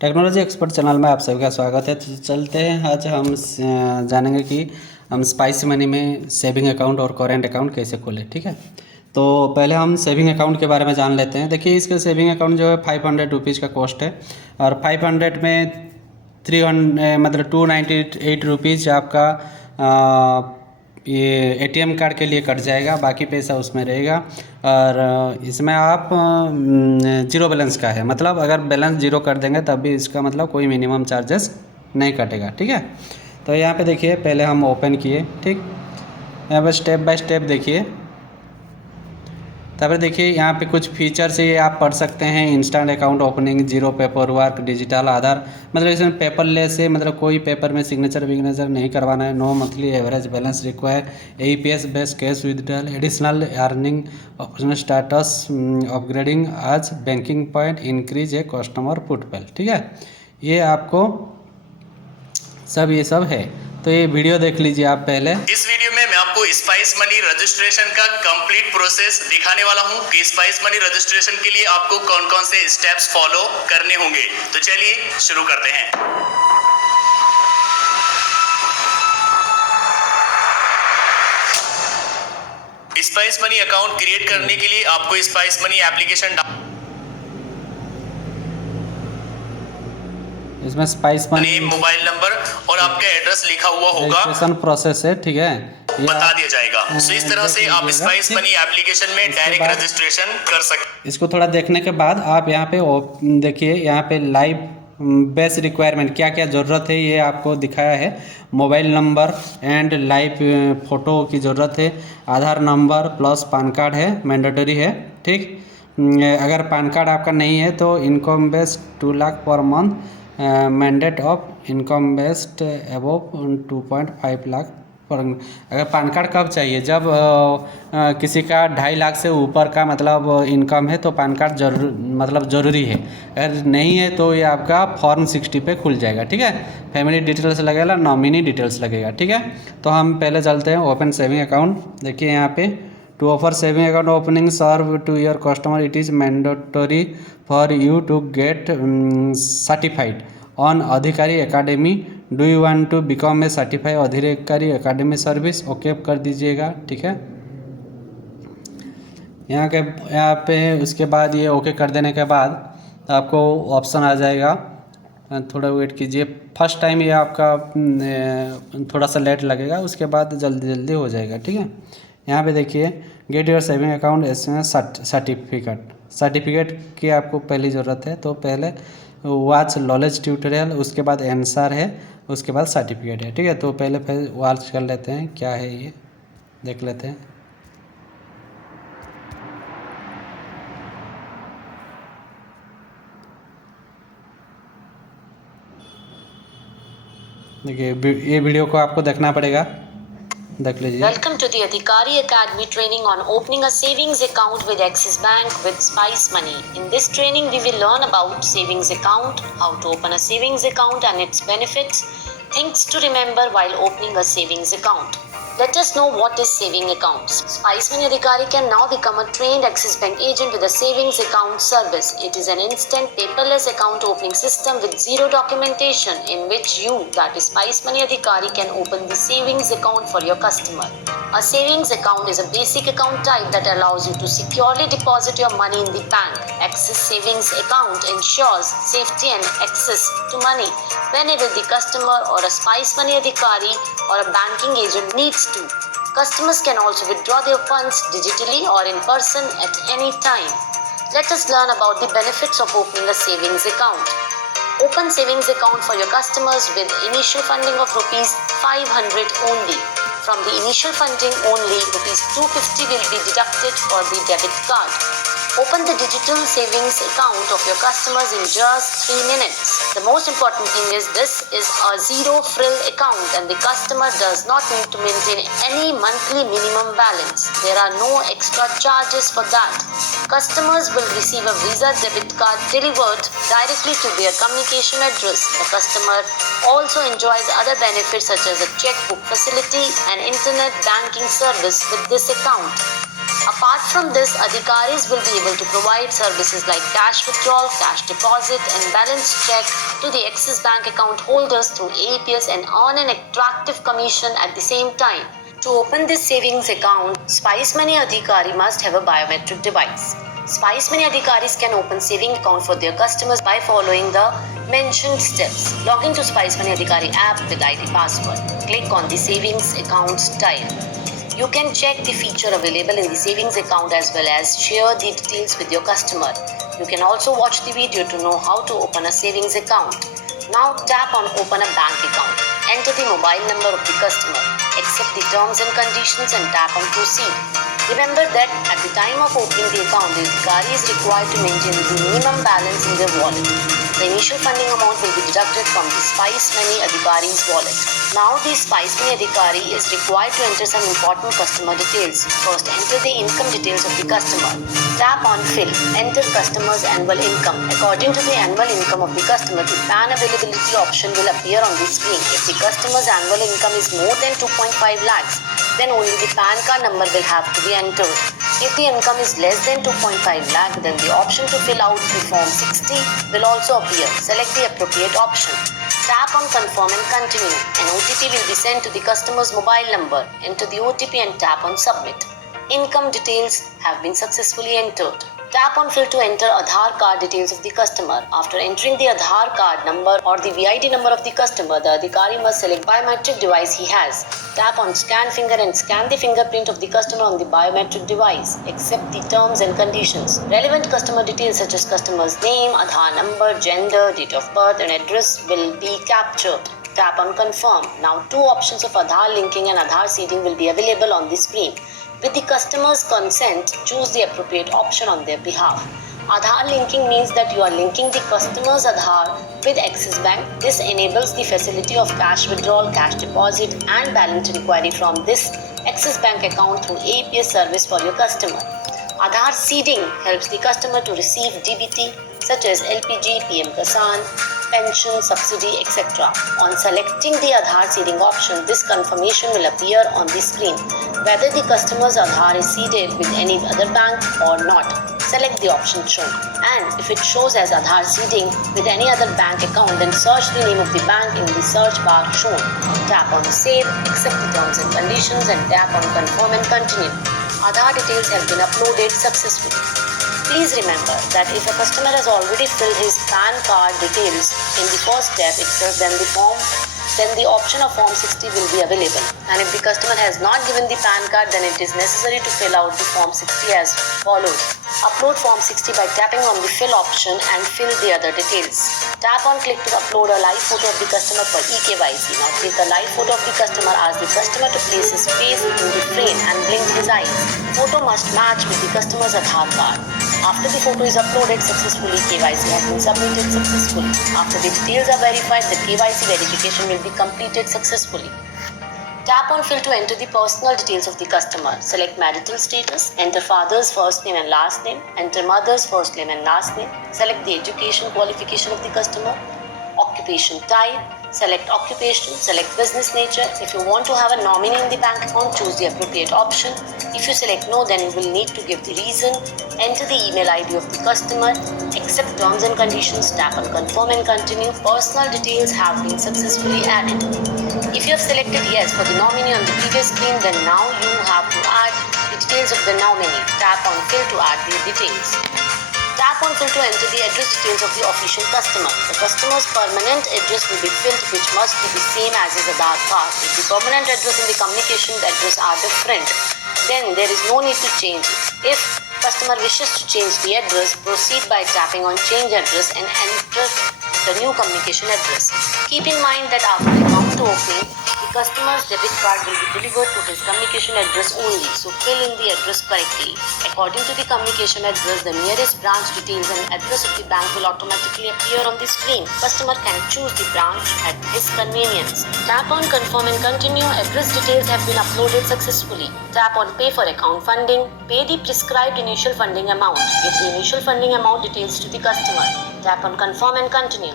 Technology expert channel में आप सभी का स्वागत है। तो चलते हैं, आज हम जानेंगे कि हम स्पाइस मनी में सेविंग अकाउंट और करेंट अकाउंट कैसे खोलें। ठीक है, तो पहले हम सेविंग अकाउंट के बारे में जान लेते हैं। देखिए, इसका सेविंग अकाउंट जो है 500 रुपीज़ का कॉस्ट है और 500 में 300 मतलब 298 रुपीज़ आपका ये एटीएम कार्ड के लिए कट जाएगा, बाकी पैसा उसमें रहेगा। और इसमें आप जीरो बैलेंस का है, मतलब अगर बैलेंस जीरो कर देंगे तब भी इसका मतलब कोई मिनिमम चार्जेस नहीं कटेगा। ठीक है, तो यहाँ पे देखिए, पहले हम ओपन किए। ठीक, यहाँ पे स्टेप बाय स्टेप देखिए। तापर देखिए, यहाँ पे कुछ फीचर्स ये आप पढ़ सकते हैं। Instant account opening, zero paper work, digital Aadhaar, मतलब इसमें पेपरलेस है, मतलब कोई पेपर में सिग्नेचर विग्नेचर नहीं करवाना है। No monthly average balance require, APS based cash withdrawal, additional earning optional status upgrading आज banking point, increase a customer footfall. ठीक है, ये आपको सब है। तो ये वीडियो देख लीजिए आप पहले। इस वीडियो में मैं आपको स्पाइस मनी रजिस्ट्रेशन का कंप्लीट प्रोसेस दिखाने वाला हूं कि स्पाइस मनी रजिस्ट्रेशन के लिए आपको कौन कौन से स्टेप्स फॉलो करने होंगे। तो चलिए शुरू करते हैं। स्पाइस मनी अकाउंट क्रिएट करने के लिए आपको स्पाइस मनी एप्लीकेशन इसमें spice money name, mobile number और आपका एड्रेस लिखा हुआ होगा। रजिस्ट्रेशन प्रोसेस है। ठीक है, बता दिया जाएगा। तो इस तरह से आप स्पाइस मनी एप्लीकेशन में डायरेक्ट रजिस्ट्रेशन कर सकते। इसको थोड़ा देखने के बाद आप यहाँ पे देखिए, यहाँ पे लाइव बेस रिक्वायरमेंट क्या क्या ज़रूरत है ये आपको दिखाया है। Mobile number and live photo की ज़रूरत है। आधार नंबर प्लस पैन कार्ड है, मैंडेटरी है। ठीक, अगर पैन कार्ड आपका नहीं है तो income based 2 lakh per month, mandate of income based above 2.5 lakh पर। अगर पैन कार्ड कब चाहिए, जब किसी का 2.5 लाख से ऊपर का मतलब इनकम है तो पैन कार्ड ज़रूरी है। अगर नहीं है तो ये आपका फॉर्म 60 पे खुल जाएगा। ठीक है, फैमिली डिटेल्स लगेगा, नॉमिनी डिटेल्स लगेगा। ठीक है, तो हम पहले चलते हैं ओपन सेविंग अकाउंट। देखिए यहाँ पे, to offer saving account opening serve to your customer, it is mandatory for you to get certified on Adhikari academy. Do you want to become a certified Adhikari academy service, okay कर दीजिएगा। ठीक है, यहाँ पे उसके बाद ये ओके कर देने के बाद आपको ऑप्शन आ जाएगा, थोड़ा वेट कीजिए। फर्स्ट टाइम ये आपका थोड़ा सा लेट लगेगा, उसके बाद जल्दी हो जाएगा। ठीक है, यहाँ पे देखिए, get your saving account SMS certificate की आपको पहली ज़रूरत है। तो पहले वॉच नॉलेज ट्यूटोरियल, उसके बाद आंसर है, उसके बाद सर्टिफिकेट है। ठीक है, तो पहले वॉच कर लेते हैं क्या है ये, देख लेते हैं। देखिए, ये वीडियो को आपको देखना पड़ेगा, देख लीजिए। Welcome to the Adhikari Academy training on opening a savings account with Axis Bank with Spice Money. In this training, we will learn about savings account, how to open a savings account and its benefits, things to remember while opening a savings account. Let us know what is saving accounts. Spice Money Adhikari can now become a trained Axis Bank agent with a savings account service. It is an instant paperless account opening system with zero documentation in which you, that is Spice Money Adhikari, can open the savings account for your customer. A savings account is a basic account type that allows you to securely deposit your money in the bank. Axis Savings Account ensures safety and access to money whenever the customer or a Spice Money Adhikari or a banking agent needs to. Customers can also withdraw their funds digitally or in person at any time. Let us learn about the benefits of opening a savings account. Open savings account for your customers with initial funding of rupees 500 only. From the initial funding only, rupees 250 will be deducted for the debit card. Open the digital savings account of your customers in just 3 minutes. The most important thing is this is a zero-frill account and the customer does not need to maintain any monthly minimum balance. There are no extra charges for that. Customers will receive a Visa debit card delivered directly to their communication address. The customer also enjoys other benefits such as a checkbook facility and internet banking service with this account. Apart from this, Adhikaris will be able to provide services like cash withdrawal, cash deposit and balance check to the Axis Bank account holders through APS and earn an attractive commission at the same time. To open this savings account, Spice Money Adhikari must have a biometric device. Spice Money Adhikaris can open saving account for their customers by following the mentioned steps. Log into Spice Money Adhikari app with ID password. Click on the savings account tile. You can check the feature available in the savings account as well as share the details with your customer. You can also watch the video to know how to open a savings account. Now tap on Open a Bank Account. Enter the mobile number of the customer. Accept the terms and conditions and tap on Proceed. Remember that at the time of opening the account, the Adhikari is required to maintain the minimum balance in their wallet. The initial funding amount will be deducted from the Spice Money Adhikari's wallet. Now the Spice Money Adhikari is required to enter some important customer details. First, enter the income details of the customer. Tap on Fill. Enter customer's annual income. According to the annual income of the customer, the PAN availability option will appear on the screen. If the customer's annual income is more than 2.5 lakhs, then only the PAN card number will have to be entered. If the income is less than 2.5 lakh, then the option to fill out the Form 60 will also appear. Select the appropriate option. Tap on Confirm and Continue. An OTP will be sent to the customer's mobile number. Enter the OTP and tap on Submit. Income details have been successfully entered. Tap on Fill to enter Aadhaar card details of the customer. After entering the Aadhaar card number or the VID number of the customer, the Adhikari must select biometric device he has. Tap on Scan Finger and scan the fingerprint of the customer on the biometric device. Accept the terms and conditions. Relevant customer details such as customer's name, Aadhaar number, gender, date of birth and address will be captured. Tap on Confirm. Now two options of Aadhaar linking and Aadhaar seeding will be available on the screen. With the customer's consent, choose the appropriate option on their behalf. Aadhaar linking means that you are linking the customer's Aadhaar with Axis Bank. This enables the facility of cash withdrawal, cash deposit and balance inquiry from this Axis Bank account through APS service for your customer. Aadhaar seeding helps the customer to receive DBT such as LPG, PM Kisan, pension, subsidy, etc. On selecting the Aadhaar seeding option, this confirmation will appear on the screen. Whether the customer's Aadhaar is seeded with any other bank or not, select the option shown. And if it shows as Aadhaar seeding with any other bank account, then search the name of the bank in the search bar shown. Tap on Save, accept the terms and conditions and tap on Confirm and Continue. Aadhaar details have been uploaded successfully. Please remember that if a customer has already filled his PAN card details in the first step itself, then the option of Form 60 will be available. And if the customer has not given the PAN card, then it is necessary to fill out the Form 60 as follows. Upload Form 60 by tapping on the Fill option and fill the other details. Tap on Click to upload a live photo of the customer for eKYC. Now click a live photo of the customer. Ask the customer to place his face in the frame and blink his eyes. Photo must match with the customer's Aadhaar card. After the photo is uploaded successfully, KYC has been submitted successfully. After the details are verified, the KYC verification will be completed successfully. Tap on Fill to enter the personal details of the customer. Select marital status, enter father's first name and last name, enter mother's first name and last name, select the education qualification of the customer, occupation type, select occupation, select business nature. If you want to have a nominee in the bank account, choose the appropriate option. If you select no, then you will need to give the reason. Enter the email ID of the customer, accept terms and conditions, tap on Confirm and Continue. Personal details have been successfully added. If you have selected yes for the nominee on the previous screen, then now you have to add the details of the nominee. Tap on Fill to add the details. Tap on Fill to enter the address details of the official customer. The customer's permanent address will be filled, which must be the same as his Aadhaar card. If the permanent address and the communication address are different, then there is no need to change it. If customer wishes to change the address, proceed by tapping on Change Address and enter the new communication address. Keep in mind that after account opening, the customer's debit card will be delivered to his communication address only, so fill in the address correctly. According to the communication address, the nearest branch details and address of the bank will automatically appear on the screen. Customer can choose the branch at his convenience. Tap on Confirm and Continue. Address details have been uploaded successfully. Tap on Pay for account funding. Pay the prescribed initial funding amount. Give the initial funding amount details to the customer. Tap on Confirm and Continue.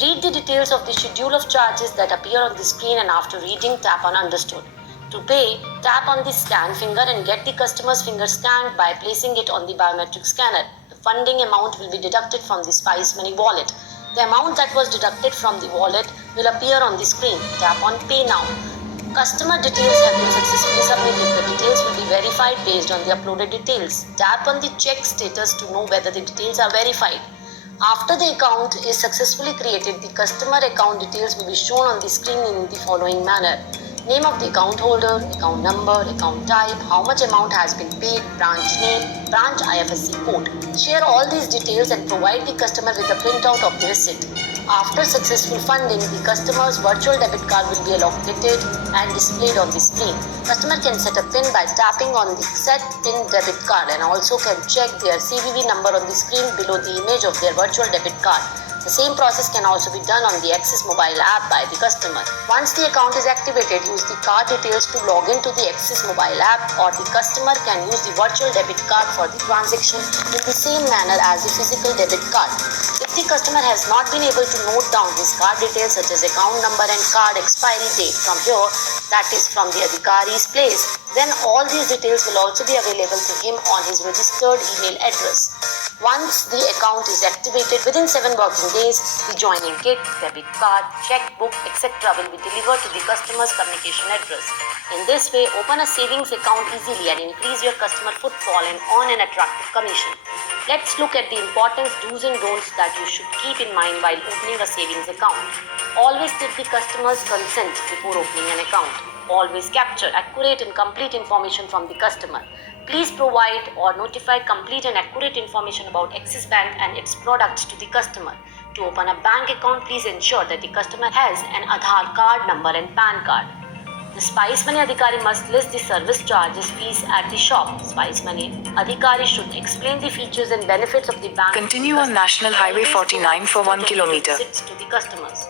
Read the details of the schedule of charges that appear on the screen, and after reading, tap on Understood. To pay, tap on the scan finger and get the customer's finger scanned by placing it on the biometric scanner. The funding amount will be deducted from the Spice Money wallet. The amount that was deducted from the wallet will appear on the screen. Tap on Pay Now. Customer details have been successfully submitted. The details will be verified based on the uploaded details. Tap on the check status to know whether the details are verified. After the account is successfully created, the customer account details will be shown on the screen in the following manner. Name of the account holder, account number, account type, how much amount has been paid, branch name, branch IFSC code. Share all these details and provide the customer with a printout of the receipt. After successful funding, the customer's virtual debit card will be allocated and displayed on the screen. Customer can set a PIN by tapping on the Set PIN debit card and also can check their CVV number on the screen below the image of their virtual debit card. The same process can also be done on the Axis mobile app by the customer. Once the account is activated, use the card details to log into the Axis mobile app, or the customer can use the virtual debit card for the transaction in the same manner as the physical debit card. If the customer has not been able to note down his card details such as account number and card expiry date from here, that is from the Adhikari's place, then all these details will also be available to him on his registered email address. Once the account is activated, within 7 working days, the joining kit, debit card, checkbook, etc. will be delivered to the customer's communication address. In this way, open a savings account easily and increase your customer footfall and earn an attractive commission. Let's look at the important do's and don'ts that you should keep in mind while opening a savings account. Always take the customer's consent before opening an account. Always capture accurate and complete information from the customer. Please provide or notify complete and accurate information about Axis Bank and its products to the customer. To open a bank account, please ensure that the customer has an Aadhaar card number and PAN card. The Spice Money Adhikari must list the service charges fees at the shop. Spice Money Adhikari should explain the features and benefits of the bank. Continue on National Highway 49 for 1 kilometer. To the customers.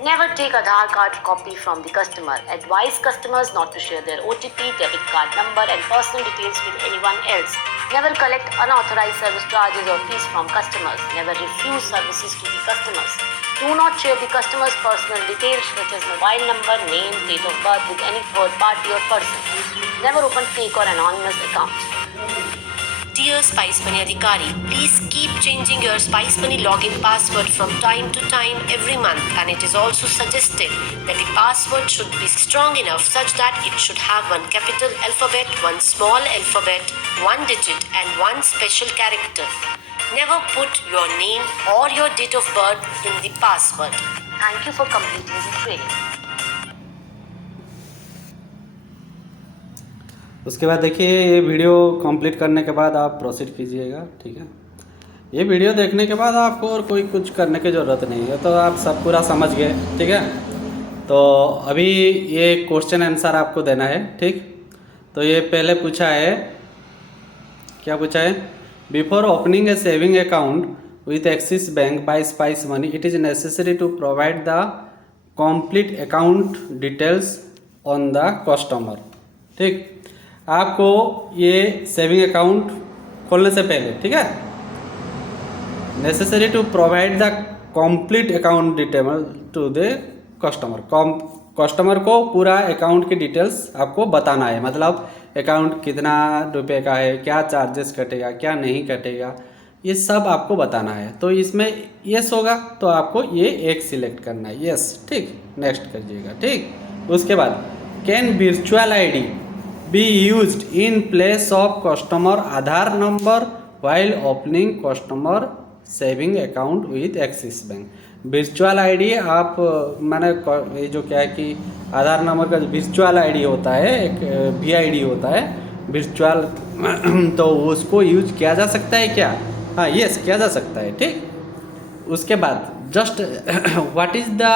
Never take Aadhaar card copy from the customer. Advise customers not to share their OTP, debit card number and personal details with anyone else. Never collect unauthorized service charges or fees from customers. Never refuse services to the customers. Do not share the customer's personal details such as mobile number, name, date of birth with any third party or person. Never open fake or anonymous accounts. Dear Spice Money Adhikari, please keep changing your Spice Money login password from time to time every month, and it is also suggested that the password should be strong enough such that it should have one capital alphabet, one small alphabet, one digit and one special character. Never put your name or your date of birth in the password. Thank you for completing the training. उसके बाद देखिए ये video complete करने के बाद आप proceed कीजिएगा, ठीक है। ये वीडियो देखने के बाद आपको और कोई कुछ करने की ज़रूरत नहीं है, तो आप सब पूरा समझ गए, ठीक है। तो अभी ये क्वेश्चन आंसर आपको देना है, ठीक। तो ये पहले पूछा है, क्या पूछा है, before opening a saving account with Axis bank by Spice Money it is necessary to provide the complete account details on the customer, ठीक। आपको ये सेविंग अकाउंट खोलने से पहले, ठीक है, necessary to provide the complete account detail to the customer. Customer को पूरा अकाउंट की डिटेल्स आपको बताना है, मतलब अकाउंट कितना रुपए का है, क्या चार्जेस कटेगा, क्या नहीं कटेगा, ये सब आपको बताना है। तो इसमें यस होगा तो आपको ये एक सिलेक्ट करना है, यस, ठीक। नेक्स्ट करिएगा, ठीक। उसके बाद can virtual ID be used in place of customer Aadhaar number while opening customer saving account with Axis Bank। Virtual ID आप मैंने ये जो क्या है कि आधार नंबर का वर्चुअल आईडी होता है, एक VID होता है वर्चुअल, तो उसको यूज किया जा सकता है क्या? हाँ, यस, किया जा सकता है, ठीक। उसके बाद just what is the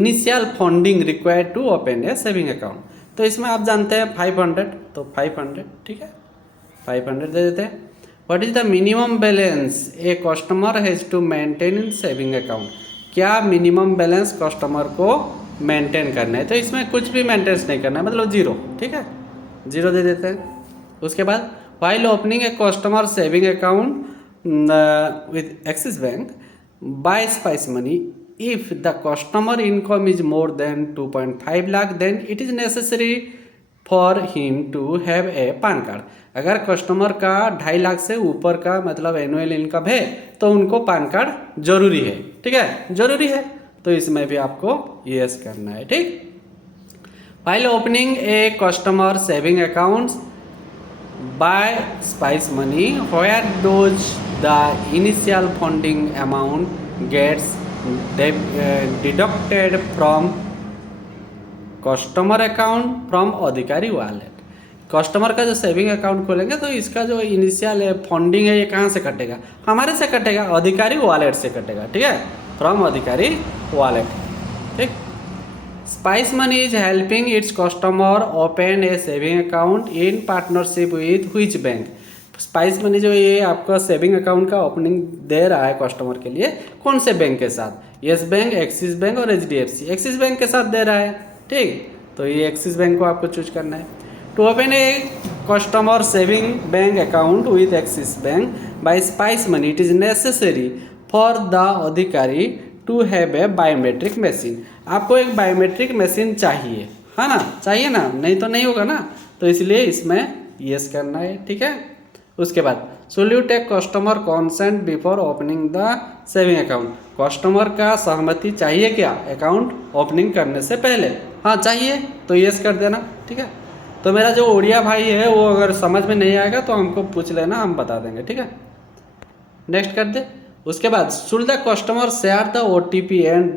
initial funding required to open a saving account. तो इसमें आप जानते हैं 500, तो 500, ठीक है, 500 दे देते हैं। What is the minimum balance a customer has to maintain in saving account. क्या मिनिमम बैलेंस कस्टमर को मेंटेन करना है? तो इसमें कुछ भी मेंटेन नहीं करना है, मतलब 0, ठीक है, 0 दे देते हैं। उसके बाद while opening A customer saving account with Axis bank by Spice money if the customer income is more than 2.5 lakh then it is necessary for him to have a PAN card. अगर customer का 2.5 लाख से ऊपर का मतलब annual income है तो उनको pan card जरूरी है, ठीक है, जरूरी है। तो इसमें भी आपको यस करना है, ठीक। While opening a customer saving accounts by Spice Money, where does the initial funding amount gets deducted from customer account from अधिकारी वॉलेट। कस्टमर का जो सेविंग अकाउंट खोलेंगे तो इसका जो इनिशियल फंडिंग है ये कहाँ से कटेगा, हमारे से कटेगा, अधिकारी वॉलेट से कटेगा, ठीक है, फ्रॉम अधिकारी वॉलेट, ठीक। Spice money is helping its customer open a saving account in partnership with which bank. Spice money जो ये आपका सेविंग अकाउंट का ओपनिंग दे रहा है कस्टमर के लिए, कौन से बैंक के साथ, यस बैंक, एक्सिस बैंक और HDFC। एक्सिस बैंक के साथ दे रहा है, ठीक। तो ये एक्सिस बैंक को आपको चूज करना है। To open a customer saving bank account with Axis bank by Spice Money it is necessary for the Adhikari to have a biometric machine. आपको एक बायोमेट्रिक मशीन चाहिए, है ना, चाहिए ना, नहीं तो नहीं होगा ना, तो इसलिए इसमें यस करना है, ठीक है। उसके बाद should you take customer consent before opening the saving account. Customer का सहमति चाहिए क्या अकाउंट ओपनिंग करने से पहले, हाँ चाहिए, तो यस कर देना, ठीक है। तो मेरा जो उड़िया भाई है वो अगर समझ में नहीं आएगा तो हमको पूछ लेना, हम बता देंगे, ठीक है। नेक्स्ट कर दे। उसके बाद should the customer share the OTP and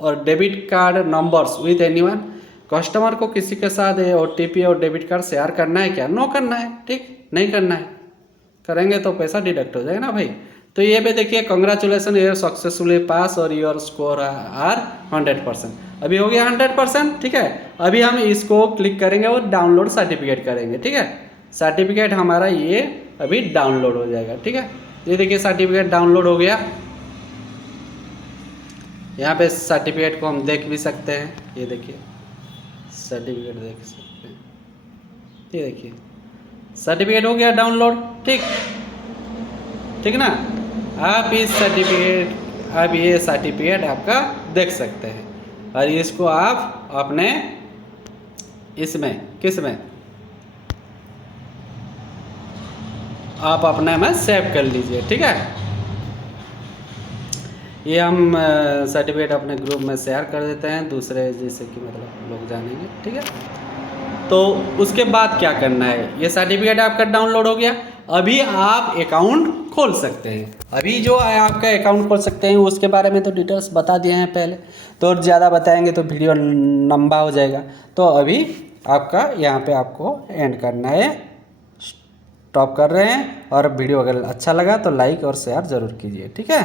और debit card numbers with anyone. Customer को किसी के साथ ये OTP और डेबिट कार्ड शेयर करना है क्या, नो करना है, ठीक, नहीं करना है, करेंगे तो पैसा डिडक्ट हो जाएगा ना भाई। तो ये भी देखिए, कंग्रेचुलेसन यूर सक्सेसफुली पास और योर स्कोर आर 100%। अभी हो गया 100%, ठीक है। अभी हम इसको क्लिक करेंगे और डाउनलोड सर्टिफिकेट करेंगे, ठीक है। सर्टिफिकेट हमारा ये अभी डाउनलोड हो जाएगा, ठीक है। ये देखिए सर्टिफिकेट डाउनलोड हो गया। यहाँ पे सर्टिफिकेट को हम देख भी सकते हैं, ये देखिए सर्टिफिकेट देख सकते हैं, ये देखिए सर्टिफिकेट हो गया डाउनलोड, ठीक, ठीक ना। आप इस सर्टिफिकेट, आप ये सर्टिफिकेट आपका देख सकते हैं और इसको आप अपने इसमें किस में आप अपने में सेव कर लीजिए, ठीक है। ये हम सर्टिफिकेट अपने ग्रुप में शेयर कर देते हैं, दूसरे जैसे कि मतलब लोग जानेंगे, ठीक है। तो उसके बाद क्या करना है, ये सर्टिफिकेट आपका डाउनलोड हो गया। अभी आप अकाउंट खोल सकते हैं। अभी जो आपका अकाउंट खोल सकते हैं उसके बारे में तो डिटेल्स बता दिए हैं पहले, तो और ज़्यादा बताएंगे तो वीडियो लंबा हो जाएगा। तो अभी आपका यहाँ पे आपको एंड करना है, स्टॉप कर रहे हैं। और वीडियो अगर अच्छा लगा तो लाइक और शेयर ज़रूर कीजिए, ठीक है।